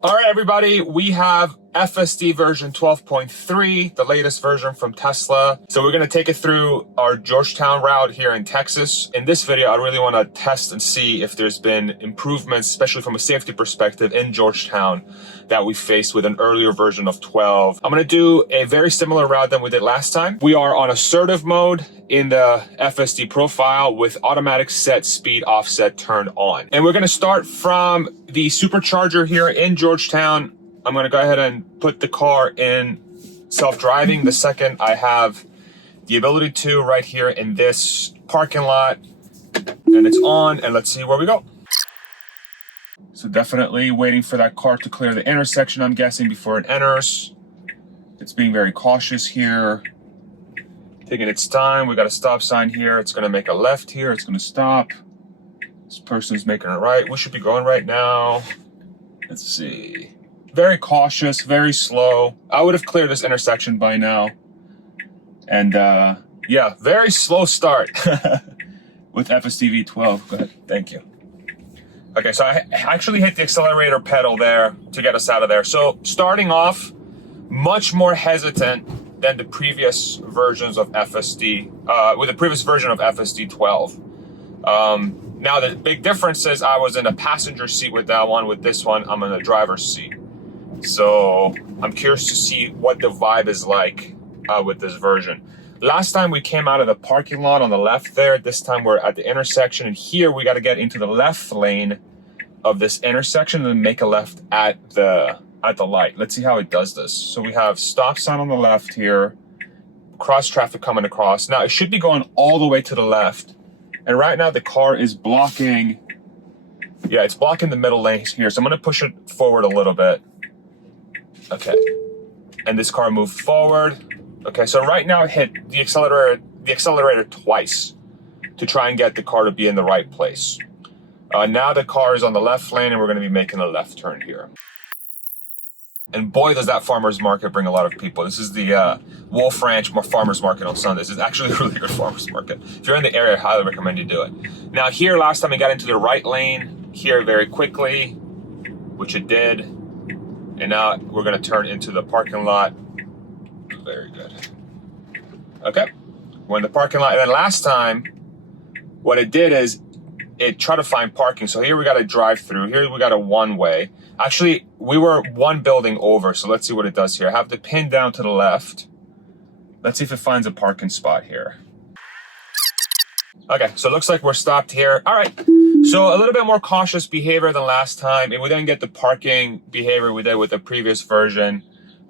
All right, everybody, we have FSD version 12.3, the latest version from Tesla. So we're going to take it through our Georgetown route here in Texas. In this video, I really want to test and see if there's been improvements, especially from a safety perspective in Georgetown, that we faced with an earlier version of 12. I'm going to do a very similar route than we did last time. We are on assertive mode in the FSD profile with automatic set speed offset turned on. And we're going to start from the supercharger here in Georgetown. I'm going to go ahead and put the car in self-driving the second I have the ability to right here in this parking lot. And it's on, and let's see where we go. So definitely waiting for that car to clear the intersection, I'm guessing, before it enters. It's being very cautious here. Taking its time. We got a stop sign here. It's going to make a left here. It's going to stop. This person's making a right. We should be going right now. Let's see. Very cautious, very slow. I would have cleared this intersection by now. And yeah, very slow start with FSD v12. Go ahead. Thank you. Okay, so I actually hit the accelerator pedal there to get us out of there. So starting off, much more hesitant than the previous versions of FSD, with the previous version of FSD 12. Now the big difference is I was in a passenger seat with that one. With this one, I'm in the driver's seat. So I'm curious to see what the vibe is like with this version. Last time we came out of the parking lot on the left there. This time we're at the intersection, and here we got to get into the left lane of this intersection and then make a left at the light. Let's see how it does this. So we have stop sign on the left here, cross traffic coming across. Now it should be going all the way to the left. And right now the car is blocking, yeah, it's blocking the middle lane here. So I'm gonna push it forward a little bit. Okay, and this car moved forward. Okay, so right now it hit the accelerator twice to try and get the car to be in the right place. Now the car is on the left lane and we're gonna be making a left turn here. And boy, does that farmer's market bring a lot of people. This is the Wolf Ranch farmer's market on Sundays. It's actually a really good farmer's market. If you're in the area, I highly recommend you do it. Now here, last time we got into the right lane here very quickly, which it did. And now we're gonna turn into the parking lot. Very good. Okay, we're in the parking lot. And then last time, what it did is it tried to find parking. So here we got a drive through. Here we got a one-way. Actually, we were one building over, so let's see what it does here. I have the pin down to the left. Let's see if it finds a parking spot here. Okay, so it looks like we're stopped here. All right, so a little bit more cautious behavior than last time, and we didn't get the parking behavior we did with the previous version.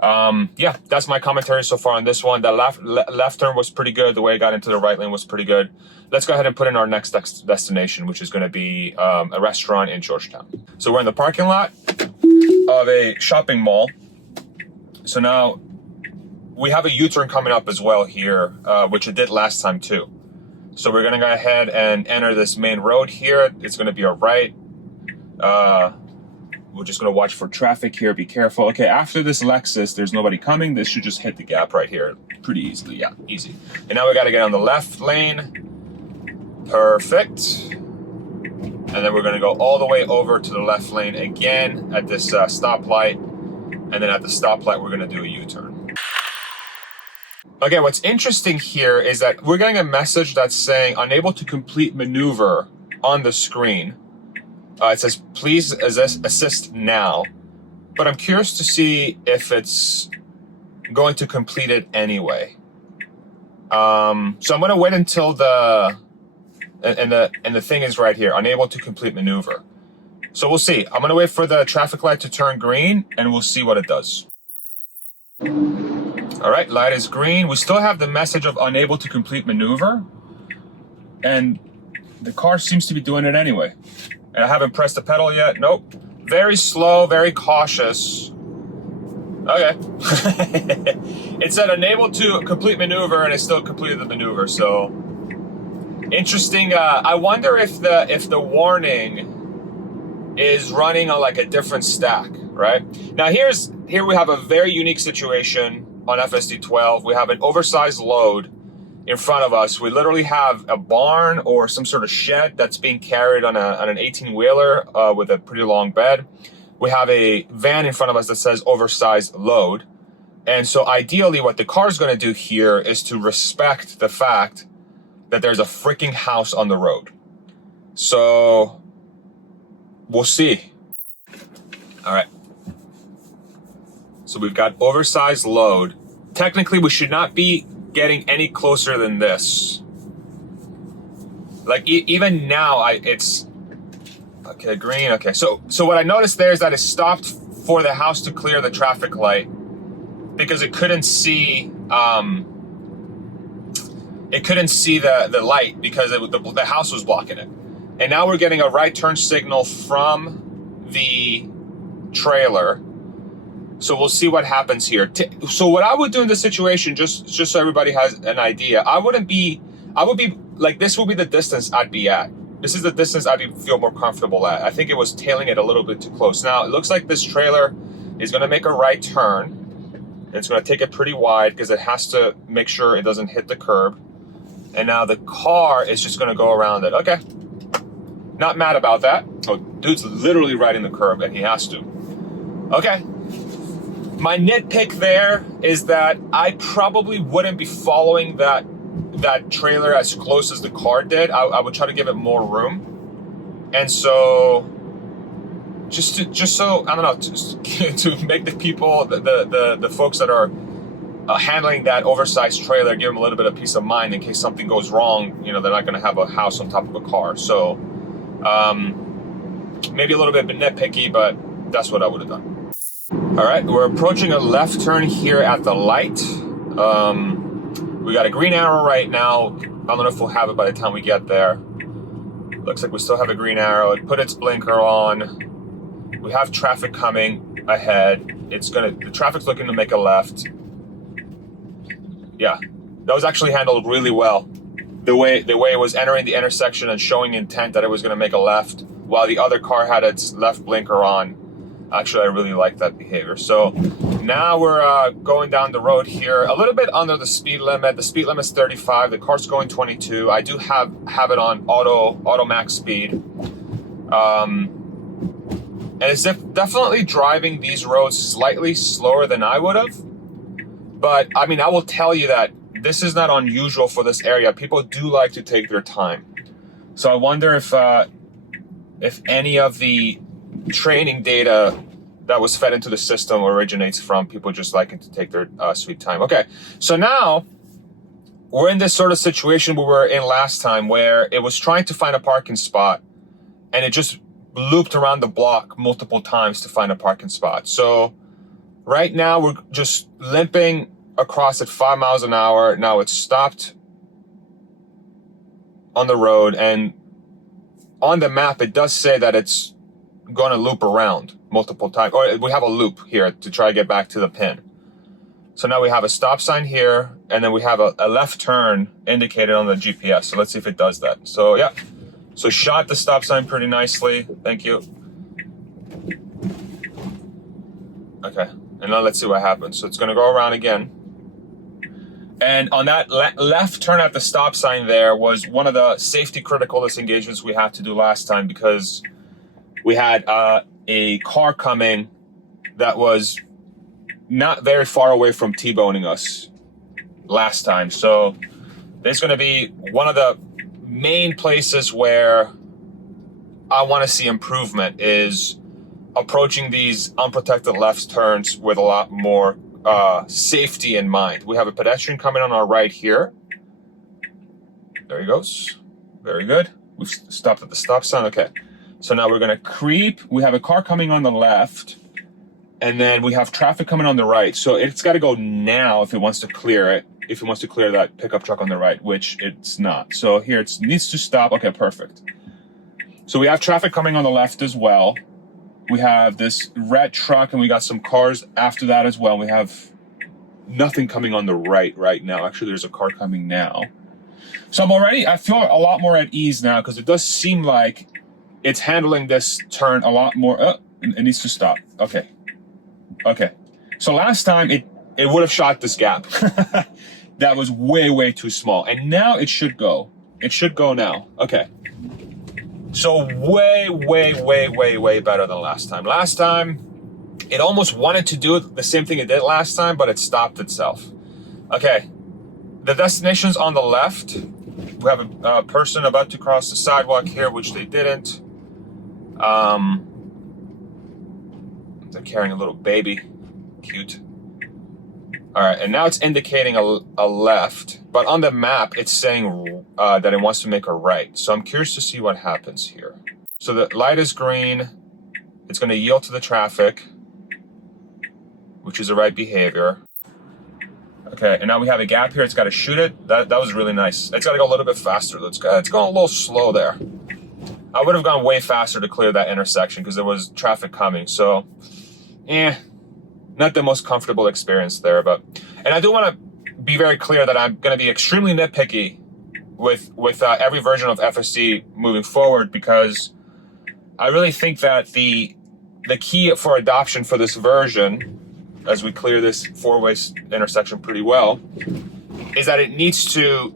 Yeah, that's my commentary so far on this one. The left turn was pretty good. The way it got into the right lane was pretty good. Let's go ahead and put in our next destination, which is going to be a restaurant in Georgetown. So we're in the parking lot of a shopping mall. So now we have a U-turn coming up as well here, which it did last time too. So we're going to go ahead and enter this main road here. It's going to be a right. We're just going to watch for traffic here. Be careful. Okay, after this Lexus, there's nobody coming. This should just hit the gap right here pretty easily. Yeah, easy. And now we got to get on the left lane. Perfect. And then we're going to go all the way over to the left lane again at this stoplight. And then at the stoplight, we're going to do a U-turn. Okay, what's interesting here is that we're getting a message that's saying unable to complete maneuver on the screen. It says, please assist now. But I'm curious to see if it's going to complete it anyway. So I'm going to wait until and the thing is right here, unable to complete maneuver. So we'll see. I'm going to wait for the traffic light to turn green and we'll see what it does. All right, light is green. We still have the message of unable to complete maneuver. And the car seems to be doing it anyway. And I haven't pressed the pedal yet. Nope. Very slow, very cautious. Okay. It said unable to complete maneuver, and it still completed the maneuver. So interesting. I wonder if the warning is running on like a different stack, right? Now here we have a very unique situation on FSD 12. We have an oversized load in front of us. We literally have a barn or some sort of shed that's being carried on an 18-wheeler with a pretty long bed. we have a van in front of us that says Oversized Load. And so ideally what the car is going to do here is to respect the fact that there's a freaking house on the road. So we'll see. All right. So we've got Oversized Load. Technically, we should not be getting any closer than this. Like even now, it's okay. Green. Okay. So what I noticed there is that it stopped for the house to clear the traffic light because it couldn't see. It couldn't see the light because the house was blocking it. And now we're getting a right turn signal from the trailer. So we'll see what happens here. So what I would do in this situation, just so everybody has an idea, I would be like, this will be the distance I'd be at. This is the distance I'd feel more comfortable at. I think it was tailing it a little bit too close. Now it looks like this trailer is gonna make a right turn. And it's gonna take it pretty wide because it has to make sure it doesn't hit the curb. And now the car is just gonna go around it. Okay, not mad about that. Oh, dude's literally riding the curb and he has to. Okay, my nitpick there is that I probably wouldn't be following that trailer as close as the car did. I would try to give it more room. And so, just so, I don't know, to make the people, the folks that are handling that oversized trailer, give them a little bit of peace of mind in case something goes wrong. You know, they're not going to have a house on top of a car. So maybe a little bit nitpicky, but that's what I would have done. All right, we're approaching a left turn here at the light. We got a green arrow right now. I don't know if we'll have it by the time we get there. Looks like we still have a green arrow. It put its blinker on. We have traffic coming ahead. The traffic's looking to make a left. Yeah, that was actually handled really well. The way it was entering the intersection and showing intent that it was going to make a left while the other car had its left blinker on. Actually, I really like that behavior. So now we're going down the road here a little bit under the speed limit. The speed limit's 35. The car's going 22. I do have it on auto max speed. And it's definitely driving these roads slightly slower than I would have. But I mean, I will tell you that this is not unusual for this area. People do like to take their time. So I wonder if any of the training data that was fed into the system originates from people just liking to take their sweet time. Okay, so now we're in this sort of situation we were in last time where it was trying to find a parking spot and it just looped around the block multiple times to find a parking spot. So right now we're just limping across at 5 miles an hour. Now it's stopped on the road, and on the map it does say that it's going to loop around multiple times, or we have a loop here to try to get back to the pin. So now we have a stop sign here, and then we have a left turn indicated on the GPS. So let's see if it does that. So yeah, so shot the stop sign pretty nicely. Thank you. Okay, and now let's see what happens. So it's going to go around again. And on that left turn at the stop sign there was one of the safety critical disengagements we had to do last time, because we had a car coming that was not very far away from T-boning us last time. So there's going to be one of the main places where I want to see improvement is approaching these unprotected left turns with a lot more safety in mind. We have a pedestrian coming on our right here. There he goes. Very good. We've stopped at the stop sign. Okay. So now we're going to creep. We have a car coming on the left, and then we have traffic coming on the right. So it's got to go now if it wants to clear it, if it wants to clear that pickup truck on the right, which it's not. So here it needs to stop. Okay, perfect. So we have traffic coming on the left as well. We have this red truck, and we got some cars after that as well. We have nothing coming on the right now. Actually, there's a car coming now. So I feel a lot more at ease now, because it does seem like it's handling this turn a lot more. It needs to stop. Okay. So last time it would have shot this gap. That was way too small. And now it should go. It should go now. Okay. So way, way, way, way, way better than last time. Last time, it almost wanted to do the same thing it did last time, but it stopped itself. Okay, the destination's on the left. We have a person about to cross the sidewalk here, which they didn't. They're carrying a little baby. Cute. All right, and now it's indicating a left, but on the map, it's saying that it wants to make a right. So I'm curious to see what happens here. So the light is green. It's going to yield to the traffic, which is the right behavior. Okay, and now we have a gap here. It's got to shoot it. That was really nice. It's got to go a little bit faster. It's going a little slow there. I would have gone way faster to clear that intersection because there was traffic coming. So, not the most comfortable experience there. And I do want to be very clear that I'm going to be extremely nitpicky with every version of FSD moving forward, because I really think that the key for adoption for this version, as we clear this four-way intersection pretty well, is that it needs to,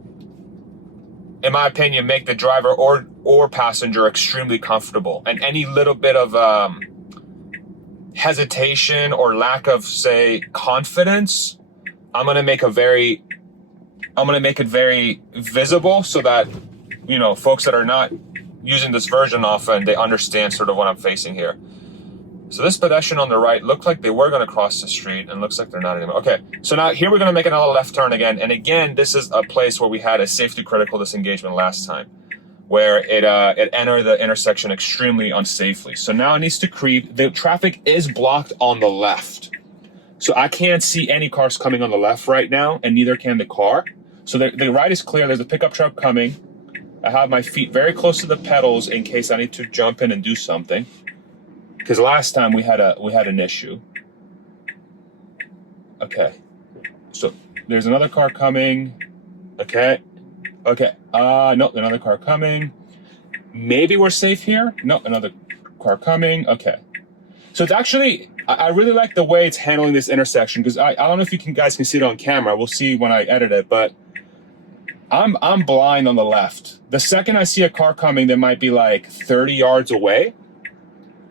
in my opinion, make the driver or passenger extremely comfortable. And any little bit of hesitation or lack of, say, confidence, I'm gonna make it very visible so that, you know, folks that are not using this version often, they understand sort of what I'm facing here. So this pedestrian on the right looked like they were going to cross the street, and looks like they're not anymore. Okay, so now here we're going to make another left turn again. And again, this is a place where we had a safety critical disengagement last time, where it entered the intersection extremely unsafely. So now it needs to creep. The traffic is blocked on the left. So I can't see any cars coming on the left right now, and neither can the car. So the right is clear. There's a pickup truck coming. I have my feet very close to the pedals in case I need to jump in and do something. Because last time we had an issue. Okay, so there's another car coming. Okay. No, another car coming. Maybe we're safe here. No, another car coming. Okay, so it's actually, I really like the way it's handling this intersection, because I don't know if you guys can see it on camera. We'll see when I edit it, but I'm blind on the left. The second I see a car coming, they might be like 30 yards away.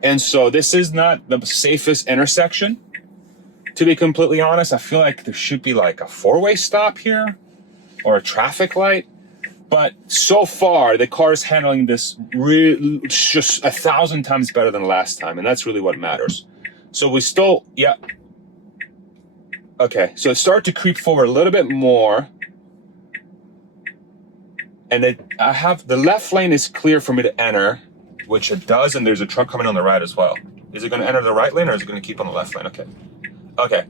And so this is not the safest intersection. To be completely honest, I feel like there should be like a four-way stop here or a traffic light. But so far, the car is handling this just 1,000 times better than last time. And that's really what matters. So we still, yeah. Okay, so it started to creep forward a little bit more. And I have, the left lane is clear for me to enter, which it does, and there's a truck coming on the right as well. Is it going to enter the right lane, or is it going to keep on the left lane? Okay.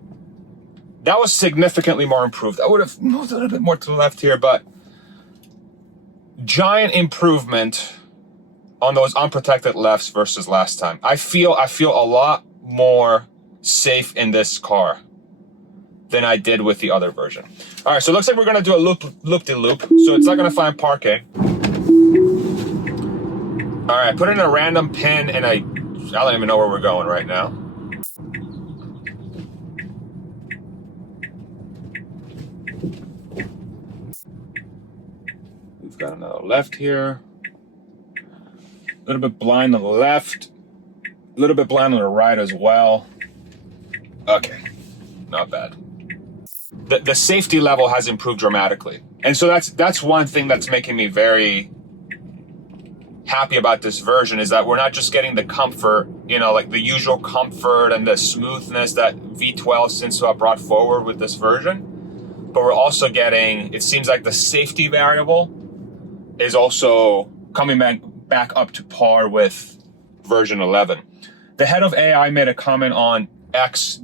That was significantly more improved. I would have moved a little bit more to the left here, but giant improvement on those unprotected lefts versus last time. I feel a lot more safe in this car than I did with the other version. All right, so it looks like we're going to do a loop-de-loop. So it's not going to find parking. All right, put in a random pin, and I don't even know where we're going right now. We've got another left here. A little bit blind on the left. A little bit blind on the right as well. Okay, not bad. The safety level has improved dramatically. And so that's one thing that's making me very happy about this version, is that we're not just getting the comfort, you know, like the usual comfort and the smoothness that V12 seems to have brought forward with this version, but we're also getting, it seems like the safety variable is also coming back up to par with version 11. The head of AI made a comment on X.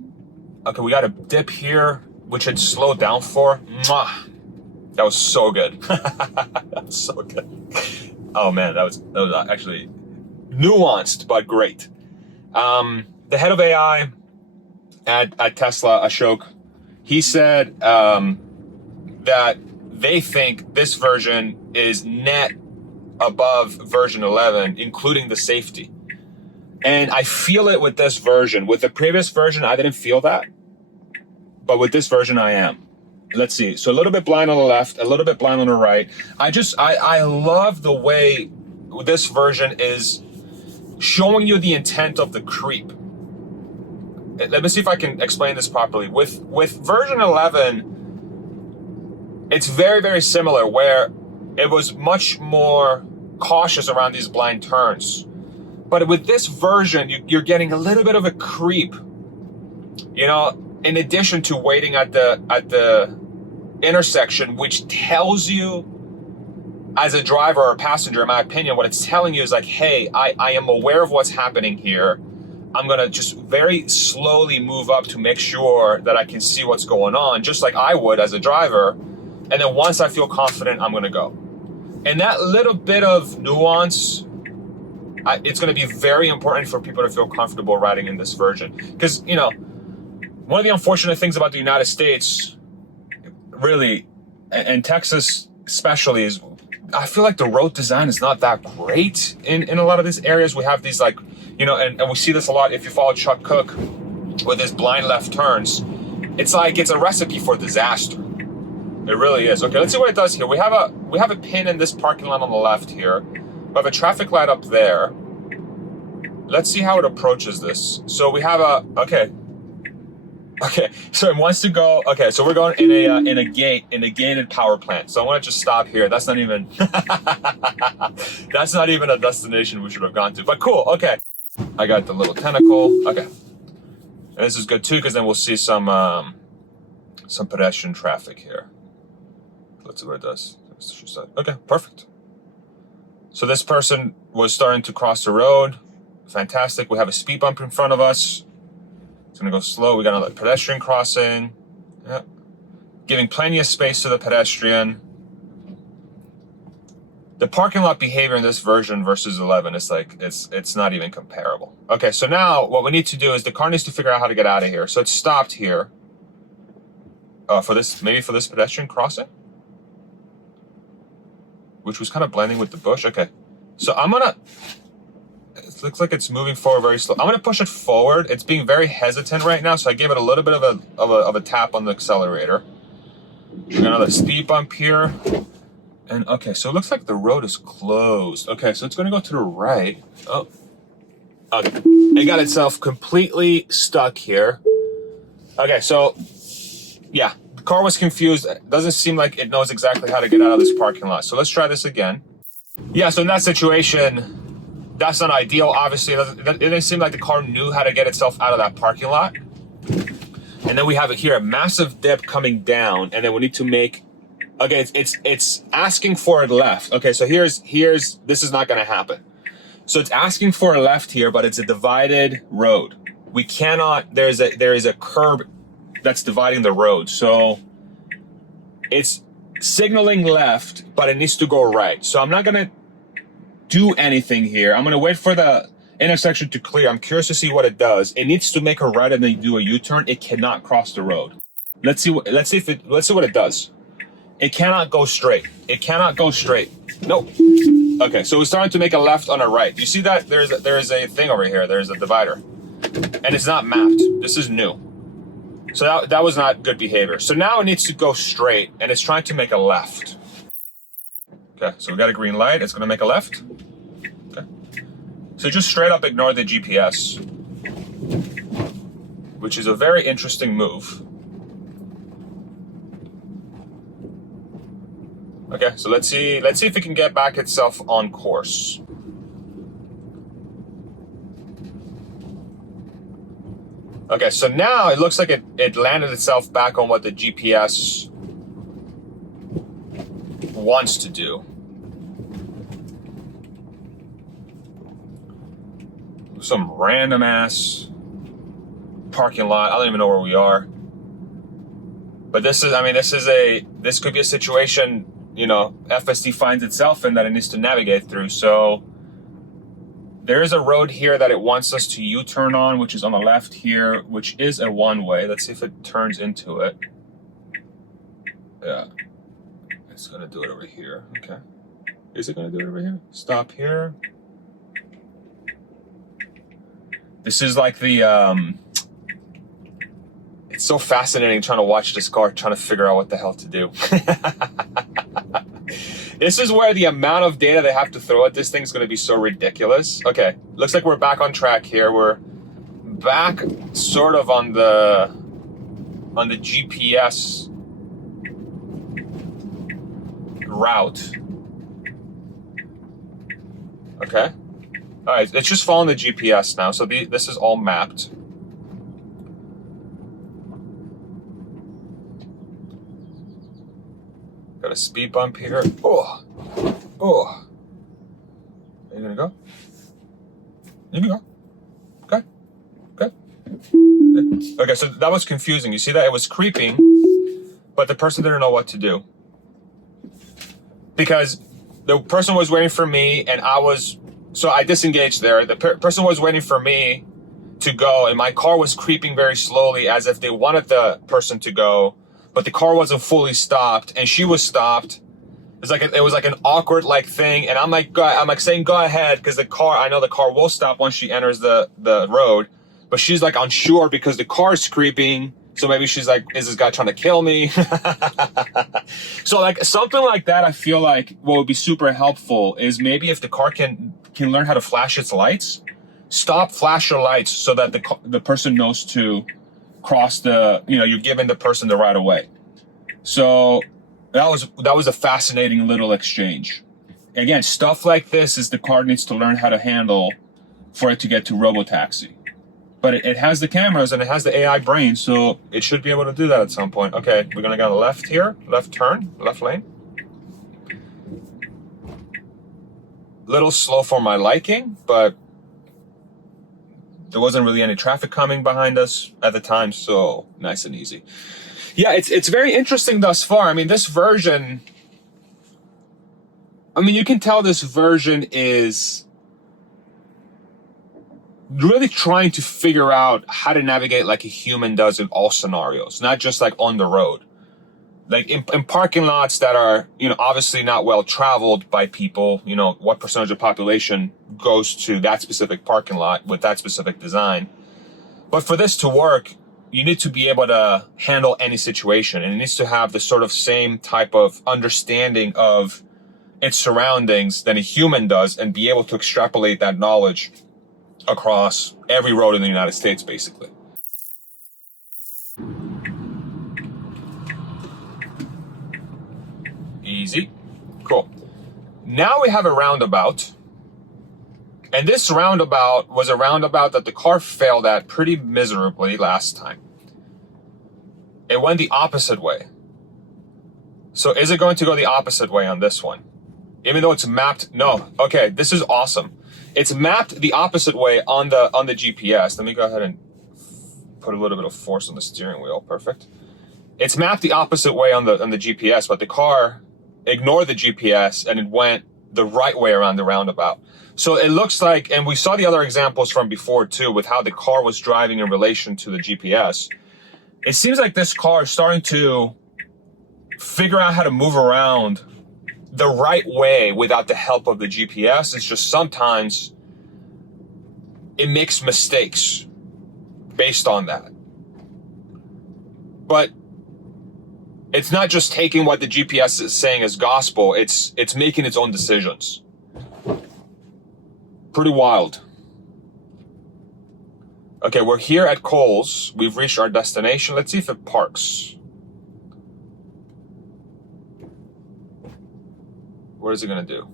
Okay, we got a dip here, which had slowed down for. Mwah! That was so good. That was so good. Oh man, that was actually nuanced, but great. The head of AI at Tesla, Ashok, he said that they think this version is net above version 11, including the safety. And I feel it with this version. With the previous version, I didn't feel that. But with this version, I am. Let's see. So a little bit blind on the left, a little bit blind on the right. I love the way this version is showing you the intent of the creep. Let me see if I can explain this properly. With version 11, it's very, very similar, where it was much more cautious around these blind turns. But with this version, you're getting a little bit of a creep, you know, in addition to waiting at the intersection, which tells you, as a driver or a passenger, in my opinion, what it's telling you is like, hey, I am aware of what's happening here. I'm gonna just very slowly move up to make sure that I can see what's going on, just like I would as a driver. And then once I feel confident, I'm gonna go. And that little bit of nuance, it's gonna be very important for people to feel comfortable riding in this version. Because, you know, one of the unfortunate things about the United States, really, and Texas especially, is I feel like the road design is not that great in a lot of these areas. We have these, like, you know, and we see this a lot if you follow Chuck Cook with his blind left turns. It's like it's a recipe for disaster. It really is. Okay, let's see what it does here. We have a pin in this parking lot on the left here. We have a traffic light up there. Let's see how it approaches this. So we have okay, so it wants to go. Okay, so we're going in a gated power plant. So I want to just stop here. That's not even that's not even a destination we should have gone to. But cool. Okay, I got the little tentacle. Okay, and this is good too, because then we'll see some pedestrian traffic here. Let's see what it does. Okay, perfect. So this person was starting to cross the road. Fantastic. We have a speed bump in front of us. It's gonna go slow. We got another pedestrian crossing. Yeah. Giving plenty of space to the pedestrian. The parking lot behavior in this version versus 11 is like, it's not even comparable. Okay, so now what we need to do is the car needs to figure out how to get out of here. So it's stopped here. For this pedestrian crossing, which was kind of blending with the bush. Okay, so it looks like it's moving forward very slow. I'm gonna push it forward. It's being very hesitant right now, so I gave it a little bit of a tap on the accelerator. We got another speed bump here. And okay, so it looks like the road is closed. Okay, so it's gonna go to the right. Oh, okay. It got itself completely stuck here. Okay, so yeah, the car was confused. It doesn't seem like it knows exactly how to get out of this parking lot. So let's try this again. Yeah, so in that situation, that's not ideal. Obviously, it didn't seem like the car knew how to get itself out of that parking lot. And then we have it here, a massive dip coming down, and then we need to make. Okay, it's asking for a left. Okay, so here's this is not gonna happen. So it's asking for a left here, but it's a divided road. We cannot. There is a curb that's dividing the road. So it's signaling left, but it needs to go right. So I'm not gonna do anything here. I'm gonna wait for the intersection to clear. I'm curious to see what it does. It needs to make a right and then do a U-turn. It cannot cross the road. Let's see what it does. It cannot go straight. It cannot go straight. Nope. Okay, so it's starting to make a left on a right. You see that? There is a thing over here. There's a divider. And it's not mapped. This is new. So that was not good behavior. So now it needs to go straight, and it's trying to make a left. Okay, so we got a green light. It's going to make a left. Okay. So just straight up ignore the GPS, which is a very interesting move. Okay, so let's see if it can get back itself on course. Okay, so now it looks like it landed itself back on what the GPS wants to do. Some random ass parking lot. I don't even know where we are. But this could be a situation, you know, FSD finds itself in that it needs to navigate through. So there is a road here that it wants us to U-turn on, which is on the left here, which is a one-way. Let's see if it turns into it. Yeah, it's gonna do it over here. Okay, is it gonna do it over here? Stop here. This is like the it's so fascinating trying to watch this car, trying to figure out what the hell to do. This is where the amount of data they have to throw at this thing is going to be so ridiculous. Okay, looks like we're back on track here. We're back sort of on the GPS route. Okay. All right, it's just following the GPS now. So this is all mapped. Got a speed bump here. Oh. Are you gonna go? You can go. Okay. Okay, so that was confusing. You see that? It was creeping, but the person didn't know what to do. Because the person was waiting for me and so I disengaged there. The person was waiting for me to go and my car was creeping very slowly as if they wanted the person to go, but the car wasn't fully stopped and she was stopped. It was like an awkward thing, and I'm saying go ahead because I know the car will stop once she enters the road, but she's unsure because the car is creeping. So maybe she's like, is this guy trying to kill me? So something like that, I feel like what would be super helpful is maybe if the car can learn how to flash its lights, stop, flash your lights so that the person knows to cross you're giving the person the right of way. So that was a fascinating little exchange. Again, stuff like this is the car needs to learn how to handle for it to get to robotaxi. But it has the cameras and it has the AI brain, so it should be able to do that at some point. Okay, we're gonna go left here, left turn, left lane. Little slow for my liking, but there wasn't really any traffic coming behind us at the time, so nice and easy. Yeah, it's very interesting thus far. I mean, this version, you can tell this version is really trying to figure out how to navigate like a human does in all scenarios, not just on the road. In parking lots that are, obviously not well traveled by people, what percentage of population goes to that specific parking lot with that specific design. But for this to work, you need to be able to handle any situation, and it needs to have the sort of same type of understanding of its surroundings than a human does and be able to extrapolate that knowledge across every road in the United States, basically. Easy. Cool. Now we have a roundabout. And this roundabout was a roundabout that the car failed at pretty miserably last time. It went the opposite way. So is it going to go the opposite way on this one? Even though it's mapped? No. Okay, this is awesome. It's mapped the opposite way on the GPS. Let me go ahead and put a little bit of force on the steering wheel. Perfect. It's mapped the opposite way on the GPS, but the car ignored the GPS and it went the right way around the roundabout. So it looks like, and we saw the other examples from before too, with how the car was driving in relation to the GPS. It seems like this car is starting to figure out how to move around the right way without the help of the GPS. It's just sometimes it makes mistakes based on that. But it's not just taking what the GPS is saying as gospel, it's making its own decisions. Pretty wild. Okay, we're here at Kohl's. We've reached our destination. Let's see if it parks. What is it going to do?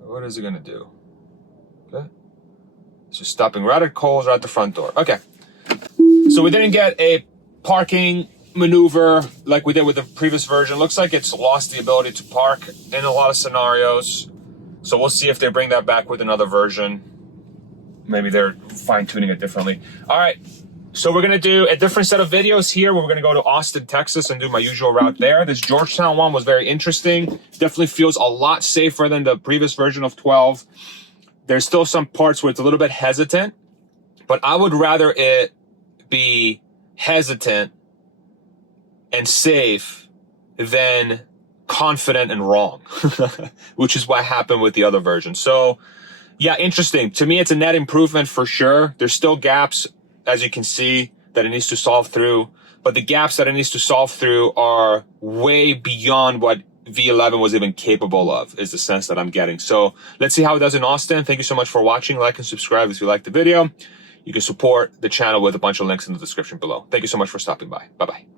What is it going to do? Okay. So stopping right at Kohl's, right at the front door. Okay. So we didn't get a parking maneuver like we did with the previous version. Looks like it's lost the ability to park in a lot of scenarios. So we'll see if they bring that back with another version. Maybe they're fine-tuning it differently. All right. So we're going to do a different set of videos here. We're going to go to Austin, Texas and do my usual route there. This Georgetown one was very interesting. Definitely feels a lot safer than the previous version of 12. There's still some parts where it's a little bit hesitant, but I would rather it be hesitant and safe than confident and wrong, which is what happened with the other version. So yeah, interesting. To me, it's a net improvement for sure. There's still gaps. As you can see, that it needs to solve through, but the gaps that it needs to solve through are way beyond what V11 was even capable of, is the sense that I'm getting. So let's see how it does in Austin. Thank you so much for watching. Like and subscribe if you liked the video. You can support the channel with a bunch of links in the description below. Thank you so much for stopping by. Bye-bye.